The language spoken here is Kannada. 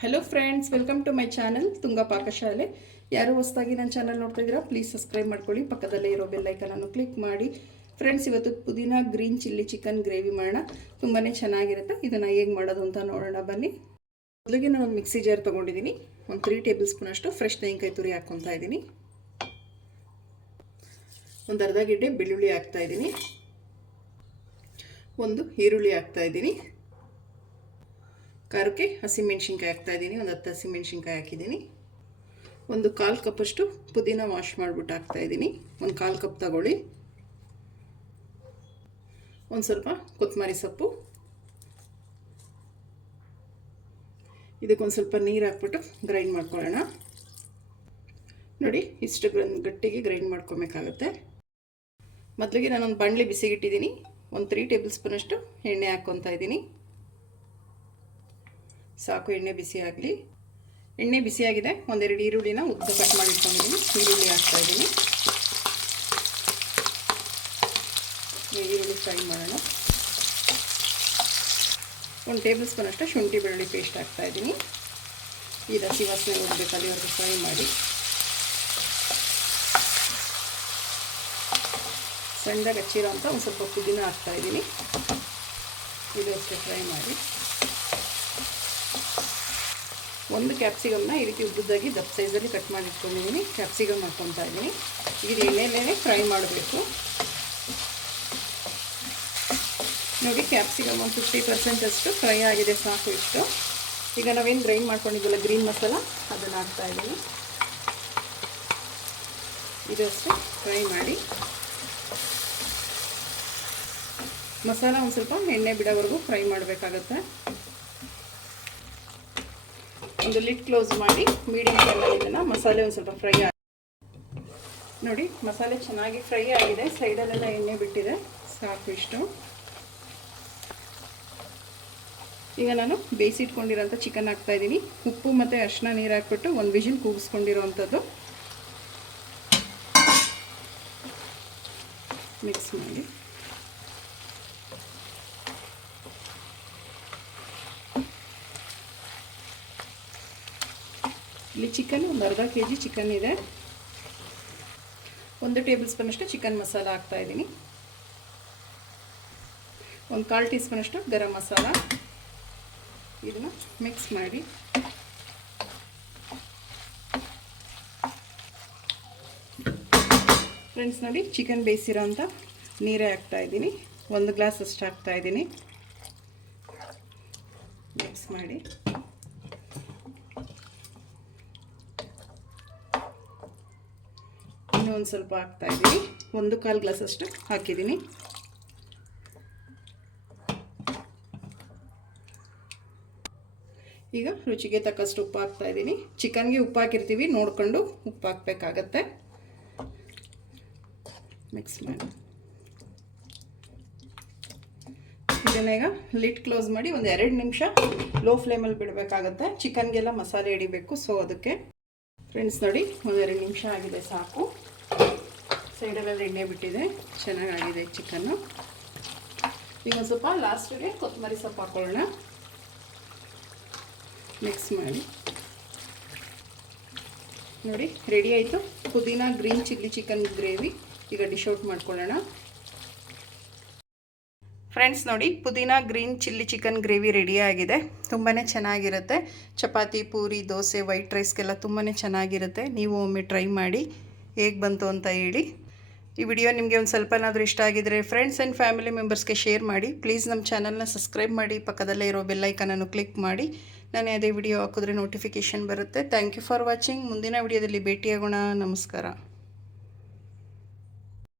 Hello friends welcome to my channel Tunga ಪಾಕಶಾಲೆ ಯಾರು ಹೊಸದಾಗಿ ನನ್ನ ಚಾನಲ್ ನೋಡ್ತಾ ಇದ್ದೀರಾ ಪ್ಲೀಸ್ ಸಬ್ಸ್ಕ್ರೈಬ್ ಮಾಡ್ಕೊಳ್ಳಿ. ಪಕ್ಕದಲ್ಲೇ ಇರೋ ಬೆಲ್ಲೈಕನನ್ನು ಕ್ಲಿಕ್ ಮಾಡಿ. ಫ್ರೆಂಡ್ಸ್ ಇವತ್ತು ಪುದೀನ ಗ್ರೀನ್ ಚಿಲ್ಲಿ ಚಿಕನ್ ಗ್ರೇವಿ ಮಾಡೋಣ. ತುಂಬಾ ಚೆನ್ನಾಗಿರುತ್ತೆ. ಇದನ್ನು ಹೇಗೆ ಮಾಡೋದು ಅಂತ ನೋಡೋಣ, ಬನ್ನಿ. ಮೊದಲಿಗೆ ನಾನು ಒಂದು ಮಿಕ್ಸಿ ಜಾರ್ ತೊಗೊಂಡಿದ್ದೀನಿ. ಒಂದು ತ್ರೀ ಟೇಬಲ್ ಸ್ಪೂನ್ ಅಷ್ಟು ಫ್ರೆಶ್ ತೆಂಗಿನಕಾಯಿ ತುರಿ ಹಾಕ್ಕೊತಾ ಇದ್ದೀನಿ. ಒಂದು ಅರ್ಧ ಗಿಡ್ಡೆ ಬೆಳ್ಳುಳ್ಳಿ ಹಾಕ್ತಾ ಇದ್ದೀನಿ. ಒಂದು ಈರುಳ್ಳಿ ಹಾಕ್ತಾ ಇದ್ದೀನಿ. ಖಾರಕ್ಕೆ ಹಸಿಮೆಣ್ಸಿನ್ಕಾಯಿ ಹಾಕ್ತಾ ಇದ್ದೀನಿ, ಒಂದು ಹತ್ತು ಹಸಿಮೆಣ್ಸಿನ್ಕಾಯಿ ಹಾಕಿದ್ದೀನಿ. ಒಂದು ಕಾಲು ಕಪ್ಪಷ್ಟು ಪುದೀನ ವಾಶ್ ಮಾಡಿಬಿಟ್ಟು ಹಾಕ್ತಾ ಇದ್ದೀನಿ. ಒಂದು ಕಾಲು ಕಪ್ ತಗೊಳ್ಳಿ. ಒಂದು ಸ್ವಲ್ಪ ಕೊತ್ತಂಬರಿ ಸೊಪ್ಪು. ಇದಕ್ಕೊಂದು ಸ್ವಲ್ಪ ನೀರು ಹಾಕ್ಬಿಟ್ಟು ಗ್ರೈಂಡ್ ಮಾಡ್ಕೊಳ್ಳೋಣ. ನೋಡಿ, ಇಷ್ಟು ಗಟ್ಟಿಗೆ ಗ್ರೈಂಡ್ ಮಾಡ್ಕೊಬೇಕಾಗುತ್ತೆ. ಮೊದಲಿಗೆ ನಾನೊಂದು ಬಾಣಲಿ ಬಿಸಿಗಿಟ್ಟಿದ್ದೀನಿ ಒಂದು ತ್ರೀ ಟೇಬಲ್ ಸ್ಪೂನಷ್ಟು ಎಣ್ಣೆ ಹಾಕ್ಕೊತಾ ಇದ್ದೀನಿ. ಸಾಕು, ಎಣ್ಣೆ ಬಿಸಿ ಆಗಲಿ. ಎಣ್ಣೆ ಬಿಸಿಯಾಗಿದೆ ಒಂದೆರಡು ಈರುಳ್ಳಿನ ಉದ್ದ ಕಟ್ ಮಾಡಿ ಇಟ್ಕೊಂಡಿದ್ದೀನಿ ಈರುಳ್ಳಿ ಹಾಕ್ತಾ ಇದ್ದೀನಿ. ಈರುಳ್ಳಿ ಫ್ರೈ ಮಾಡೋಣ. ಒಂದು ಟೇಬಲ್ ಸ್ಪೂನ್ ಅಷ್ಟು ಶುಂಠಿ ಬೆಳ್ಳುಳ್ಳಿ ಪೇಸ್ಟ್ ಹಾಕ್ತಾ ಇದ್ದೀನಿ. ಈ ಹಸಿ ವಾಸನೆ ಹೋಗ್ಬೇಕು ಅಲ್ಲಿವರೆಗೂ ಫ್ರೈ ಮಾಡಿ. ಸಣ್ಣದಾಗಿ ಹಚ್ಚಿರೋ ಅಂತ ಒಂದು ಸ್ವಲ್ಪ ಪುದೀನ ಹಾಕ್ತಾ ಇದ್ದೀನಿ. ಇದು ಅಷ್ಟೇ ಫ್ರೈ ಮಾಡಿ. ಒಂದು ಕ್ಯಾಪ್ಸಿಕಮ್ನ ಈ ರೀತಿ ಉದ್ದದಾಗಿ ದಪ್ಪ ಸೈಜಲ್ಲಿ ಕಟ್ ಮಾಡಿ ಇಟ್ಕೊಂಡಿದ್ದೀನಿ. ಕ್ಯಾಪ್ಸಿಕಮ್ ಹಾಕ್ಕೊತಾ ಇದ್ದೀನಿ. ಇದು ಎಣ್ಣೆಲೇ ಫ್ರೈ ಮಾಡಬೇಕು. ನೋಡಿ ಕ್ಯಾಪ್ಸಿಕಮ್ ಒಂದು ಫಿಫ್ಟಿ ಪರ್ಸೆಂಟ್ ಅಷ್ಟು ಫ್ರೈ ಆಗಿದೆ, ಸಾಕು ಇಷ್ಟು. ಈಗ ನಾವೇನು ಗ್ರೈಂಡ್ ಮಾಡ್ಕೊಂಡಿದ್ದೀವಲ್ಲ ಗ್ರೀನ್ ಮಸಾಲ, ಅದನ್ನು ಹಾಕ್ತಾ ಇದ್ದೀನಿ. ಇದಷ್ಟು ಫ್ರೈ ಮಾಡಿ. ಮಸಾಲ ಒಂದು ಸ್ವಲ್ಪ ಎಣ್ಣೆ ಬಿಡೋವರೆಗೂ ಫ್ರೈ ಮಾಡಬೇಕಾಗತ್ತೆ. ಒಂದು ಲಿಡ್ ಕ್ಲೋಸ್ ಮಾಡಿ ಮೀಡಿಯಮ್ ಫ್ಲೇಮಲ್ಲಿ ಇದನ್ನು ಮಸಾಲೆ ಒಂದು ಸ್ವಲ್ಪ ಫ್ರೈ ಆಗಿ ನೋಡಿ, ಮಸಾಲೆ ಚೆನ್ನಾಗಿ ಫ್ರೈ ಆಗಿದೆ. ಸೈಡಲ್ಲೆಲ್ಲ ಎಣ್ಣೆ ಬಿಟ್ಟಿದೆ. ಸಾಕು ಇಷ್ಟು ಈಗ ನಾನು ಬೇಯಿಸಿಟ್ಕೊಂಡಿರೋಂಥ ಚಿಕನ್ ಹಾಕ್ತಾ ಇದ್ದೀನಿ. ಉಪ್ಪು ಮತ್ತು ಅರಿಶಿನ ನೀರು ಹಾಕ್ಬಿಟ್ಟು ಒಂದು ವಿಜಿಲ್ ಕೂಗಿಸ್ಕೊಂಡಿರೋವಂಥದ್ದು ಮಿಕ್ಸ್ ಮಾಡಿ. ಇಲ್ಲಿ ಚಿಕನ್ ಒಂದು ಅರ್ಧ ಕೆ ಜಿ ಚಿಕನ್ ಇದೆ. ಒಂದು ಟೇಬಲ್ ಸ್ಪೂನಷ್ಟು ಚಿಕನ್ ಮಸಾಲ ಹಾಕ್ತಾ ಇದ್ದೀನಿ. ಒಂದು ಕಾಲು ಟೀ ಸ್ಪೂನಷ್ಟು ಗರಂ ಮಸಾಲ ಇದನ್ನು ಮಿಕ್ಸ್ ಮಾಡಿ. ಫ್ರೆಂಡ್ಸ್ ನೋಡಿ ಚಿಕನ್ ಬೇಯಿಸಿರೋ ನೀರೇ ಹಾಕ್ತಾ ಇದ್ದೀನಿ. ಒಂದು ಗ್ಲಾಸ್ ಅಷ್ಟು ಹಾಕ್ತಾ ಇದ್ದೀನಿ. ಮಿಕ್ಸ್ ಮಾಡಿ. ಇನ್ನೂ ಒಂದು ಸ್ವಲ್ಪ ಹಾಕ್ತಾ ಇದ್ದೀನಿ. ಒಂದು ಕಾಲು ಗ್ಲಾಸ್ ಅಷ್ಟು ಹಾಕಿದ್ದೀನಿ. ಈಗ ರುಚಿಗೆ ತಕ್ಕಷ್ಟು ಉಪ್ಪು ಹಾಕ್ತಾ ಇದ್ದೀನಿ. ಚಿಕನ್ಗೆ ಉಪ್ಪು ಹಾಕಿರ್ತೀವಿ, ನೋಡ್ಕೊಂಡು ಉಪ್ಪು ಹಾಕಬೇಕಾಗತ್ತೆ. ಮಿಕ್ಸ್ ಮಾಡಿ. ಇದನ್ನ ಈಗ ಲಿಟ್ ಕ್ಲೋಸ್ ಮಾಡಿ ಒಂದು ಎರಡು ನಿಮಿಷ ಲೋ ಫ್ಲೇಮಲ್ಲಿ ಬಿಡಬೇಕಾಗತ್ತೆ. ಚಿಕನ್ಗೆಲ್ಲ ಮಸಾಲೆ ಹಿಡಿಬೇಕು ಸೊ ಅದಕ್ಕೆ ಫ್ರೆಂಡ್ಸ್ ನೋಡಿ ಒಂದೆರಡು ನಿಮಿಷ ಆಗಿದೆ ಸಾಕು. ಸೈಡಲ್ಲೆಲ್ಲ ಎಣ್ಣೆ ಬಿಟ್ಟಿದೆ. ಚೆನ್ನಾಗಾಗಿದೆ ಚಿಕನ್ನು. ಈಗ ಒಂದು ಸ್ವಲ್ಪ ಲಾಸ್ಟಿಗೆ ಕೊತ್ತಂಬರಿ ಸೊಪ್ಪು ಹಾಕೊಳ್ಳೋಣ. ಮಿಕ್ಸ್ ಮಾಡಿ. ನೋಡಿ ರೆಡಿ ಆಯಿತು. ಪುದೀನ ಗ್ರೀನ್ ಚಿಲ್ಲಿ ಚಿಕನ್ ಗ್ರೇವಿ ಈಗ ಡಿಶ್ ಔಟ್ ಮಾಡ್ಕೊಳ್ಳೋಣ. ಫ್ರೆಂಡ್ಸ್ ನೋಡಿ, ಪುದೀನ green chilli chicken gravy ready ಆಗಿದೆ. ತುಂಬಾ ಚೆನ್ನಾಗಿರುತ್ತೆ. ಚಪಾತಿ, ಪೂರಿ, ದೋಸೆ ವೈಟ್ ರೈಸ್ಗೆಲ್ಲ ತುಂಬಾ ಚೆನ್ನಾಗಿರುತ್ತೆ. ನೀವು ಒಮ್ಮೆ ಟ್ರೈ ಮಾಡಿ. ಹೇಗೆ ಬಂತು ಅಂತ ಹೇಳಿ. ಈ ವಿಡಿಯೋ ನಿಮಗೆ ಒಂದು ಸ್ವಲ್ಪನಾದರೂ ಇಷ್ಟ ಆಗಿದರೆ ಫ್ರೆಂಡ್ಸ್ ಆ್ಯಂಡ್ ಫ್ಯಾಮಿಲಿ ಮೆಂಬರ್ಸ್ಗೆ ಶೇರ್ ಮಾಡಿ. ಪ್ಲೀಸ್ ನಮ್ಮ ಚಾನಲ್ನ ಸಬ್ಸ್ಕ್ರೈಬ್ ಮಾಡಿ. ಪಕ್ಕದಲ್ಲೇ ಇರೋ ಬೆಲ್ಲೈಕನನ್ನು ಕ್ಲಿಕ್ ಮಾಡಿ. ನಾನು ಅದೇ ವಿಡಿಯೋ ಹಾಕಿದ್ರೆ ನೋಟಿಫಿಕೇಷನ್ ಬರುತ್ತೆ. ಥ್ಯಾಂಕ್ ಯು ಫಾರ್ ವಾಚಿಂಗ್ ಮುಂದಿನ ವಿಡಿಯೋದಲ್ಲಿ ಭೇಟಿಯಾಗೋಣ. ನಮಸ್ಕಾರ.